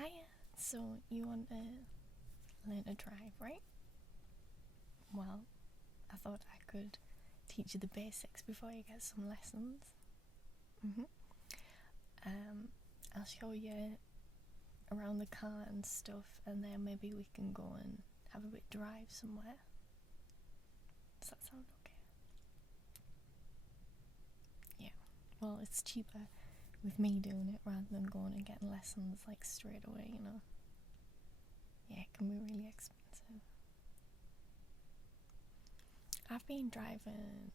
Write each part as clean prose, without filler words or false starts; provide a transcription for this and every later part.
Hiya. So you want to learn to drive, right? Well, I thought I could teach you the basics before you get some lessons. hmm I'll show you around the car and stuff, and then maybe we can go and have a bit drive somewhere. Does that sound okay? Yeah. Well, it's cheaper with me doing it rather than going and getting lessons like straight away, you know. Yeah, it can be really expensive. I've been driving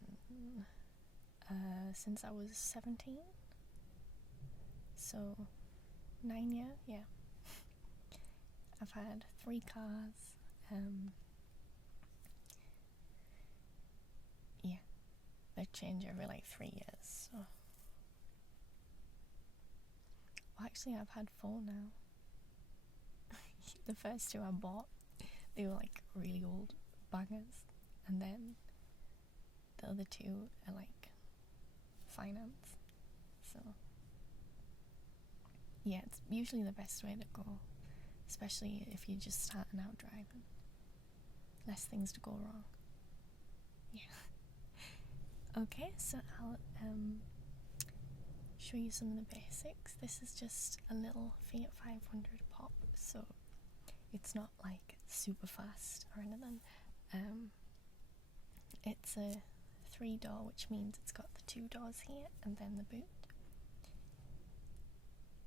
since I was 17, so 9 years, yeah. I've had 3 cars. Yeah, they change every like 3 years. So, well, actually, I've had 4 now. The first 2 I bought, they were like really old bangers, and then the other 2 are like finance. So, yeah, it's usually the best way to go, especially if you're just starting out driving. Less things to go wrong. Yeah. Okay, so I'll show you some of the basics. This is just a little Fiat 500 pop, so it's not like super fast or anything. It's a 3-door, which means it's got the 2 doors here and then the boot.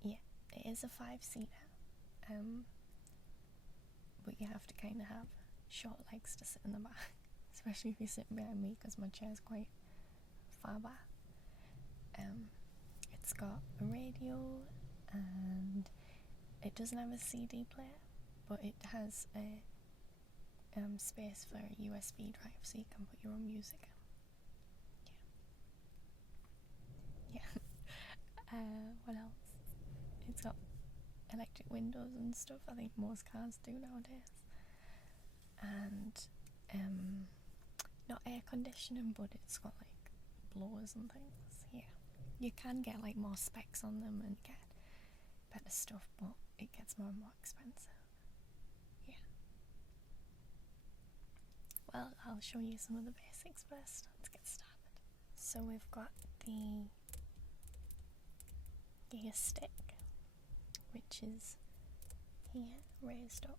Yeah, it is a 5-seater, but you have to kind of have short legs to sit in the back, especially if you're sitting behind me because my chair's quite far back. It's got a radio, and it doesn't have a CD player, but it has a space for a USB drive, so you can put your own music in. Yeah. What else? It's got electric windows and stuff. I think most cars do nowadays. And not air conditioning, but it's got like blowers and things. Yeah. You can get like more specs on them and get better stuff, but it gets more and more expensive. Yeah. Well, I'll show you some of the basics first. Let's get started. So we've got the gear stick, which is here, raised up.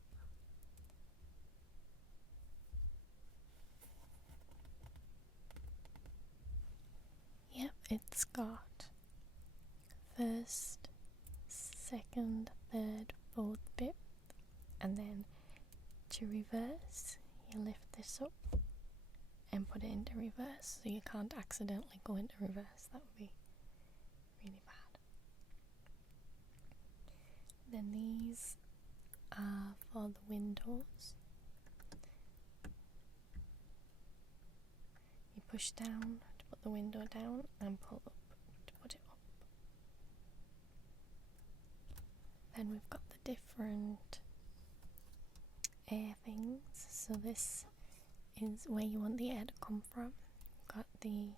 Yep, it's got first, second, third, fourth, fifth, and then to reverse, you lift this up and put it into reverse, so you can't accidentally go into reverse. That would be really bad. Then these are for the windows. You push down to put the window down and pull up to put it up. Then we've got the different air things. So this is where you want the air to come from. We've got the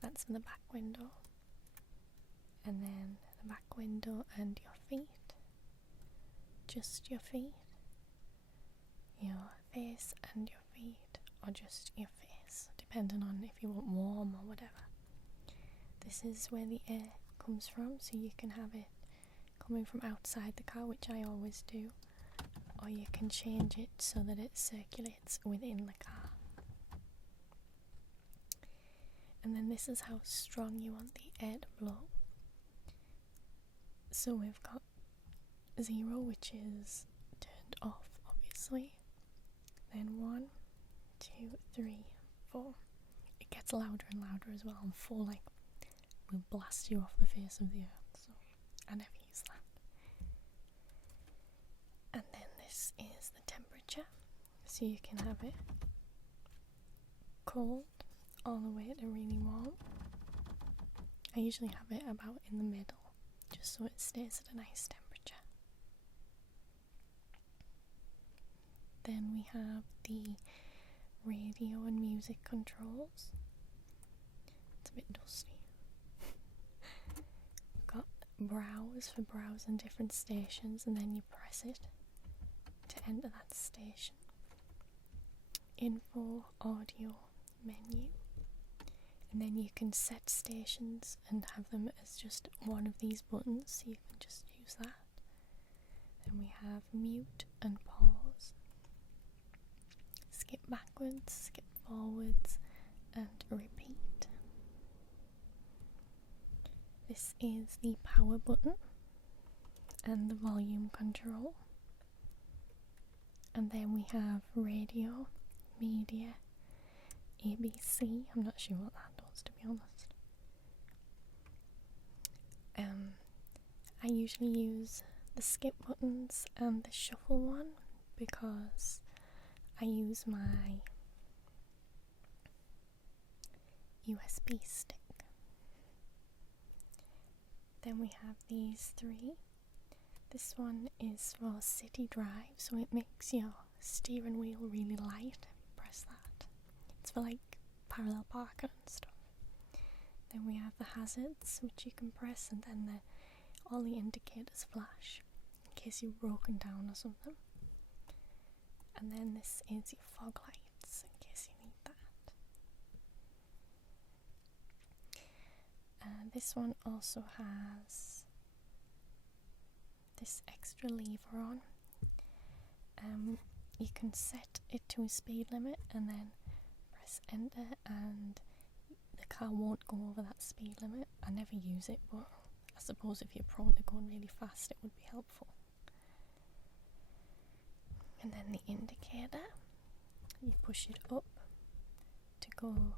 that's for the back window, and then the back window and your feet, just your feet, your face and your feet, or just your face, depending on if you want warm or whatever. This is where the air comes from, so you can have it coming from outside the car, which I always do, or you can change it so that it circulates within the car. And then this is how strong you want the air to blow. So we've got 0, which is turned off, obviously. Then 1, 2, 3, 4. It gets louder and louder as well, and 4 like will blast you off the face of the earth. So I never use that. And then this is the temperature, so you can have it cold all the way to really warm. I usually have it about in the middle, just so it stays at a nice temperature. Then we have the radio and music controls. It's a bit dusty. We've got browse for browsing different stations, and then you press it to enter that station. Info, audio, menu, and then you can set stations and have them as just one of these buttons, so you can just use that. Then we have mute and pause, skip backwards, skip forwards, and repeat. This is the power button and the volume control. And then we have radio, media, ABC. I'm not sure what that does, to be honest. I usually use the skip buttons and the shuffle one because I use my USB stick. Then we have these three. This one is for city drive, so it makes your steering wheel really light. Press that. It's for like parallel parking and stuff. Then we have the hazards, which you can press, and then all the indicators flash in case you've broken down or something. And then this is your fog lights in case you need that. And this one also has this extra lever on. You can set it to a speed limit and then press enter, and the car won't go over that speed limit. I never use it, but I suppose if you're prone to going really fast it would be helpful. And then the indicator, you push it up to go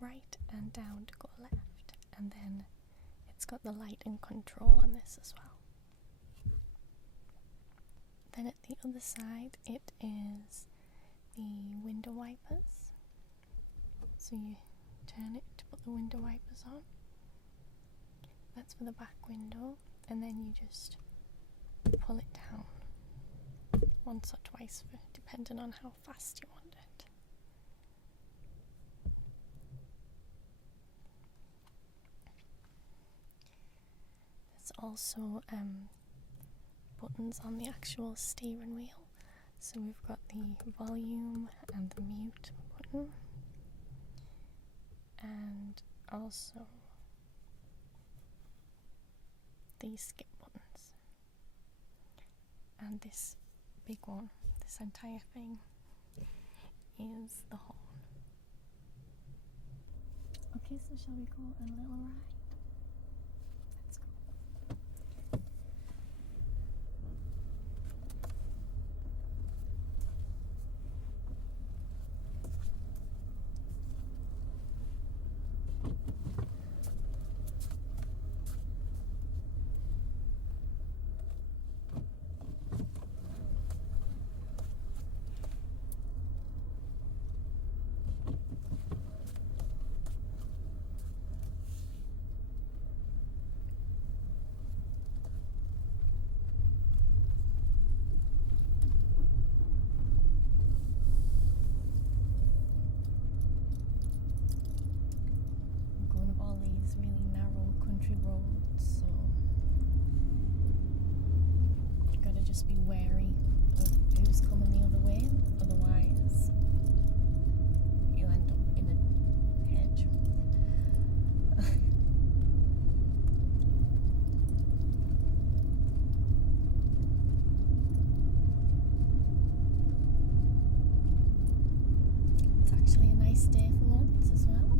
right and down to go left, and then it's got the light and control on this as well. Then at the other side it is the window wipers, so you turn it to put the window wipers on. That's for the back window, and then you just pull it down once or twice depending on how fast you want it. There's also buttons on the actual steering wheel. So we've got the volume and the mute button, and also these skip buttons, and this big one, this entire thing, is the horn. Okay, so shall we go on a little ride? Let's go. Roads, so you gotta just be wary of who's coming the other way, otherwise you'll end up in a hedge. It's actually a nice day for once as well.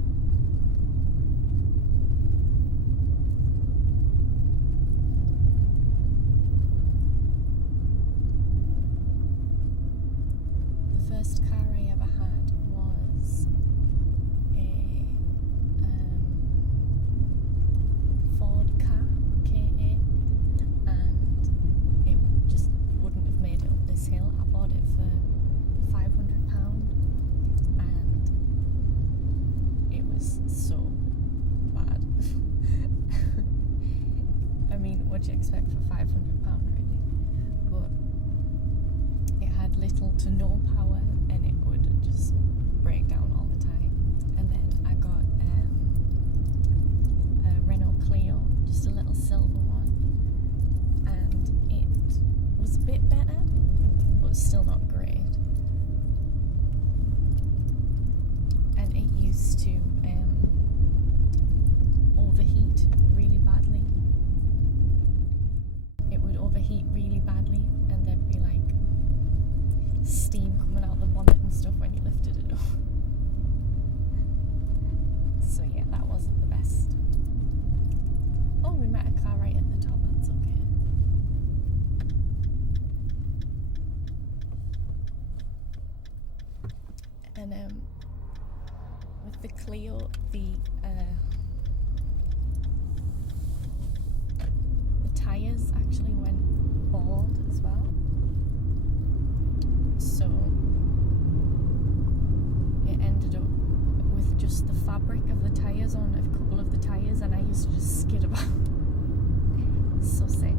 First car I ever had was a Ford car, KA, and it just wouldn't have made it up this hill. I bought it for £500 and it was so bad. I mean, what do you expect for £500 really? But it had little to no power and it would just break down all the time. And then I got a Renault Clio, just a little silver one, the Clio, the tyres actually went bald as well. So it ended up with just the fabric of the tyres on a couple of the tyres, and I used to just skid about. So safe.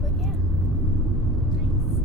But yeah, nice.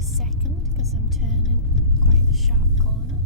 second because I'm turning quite a sharp corner.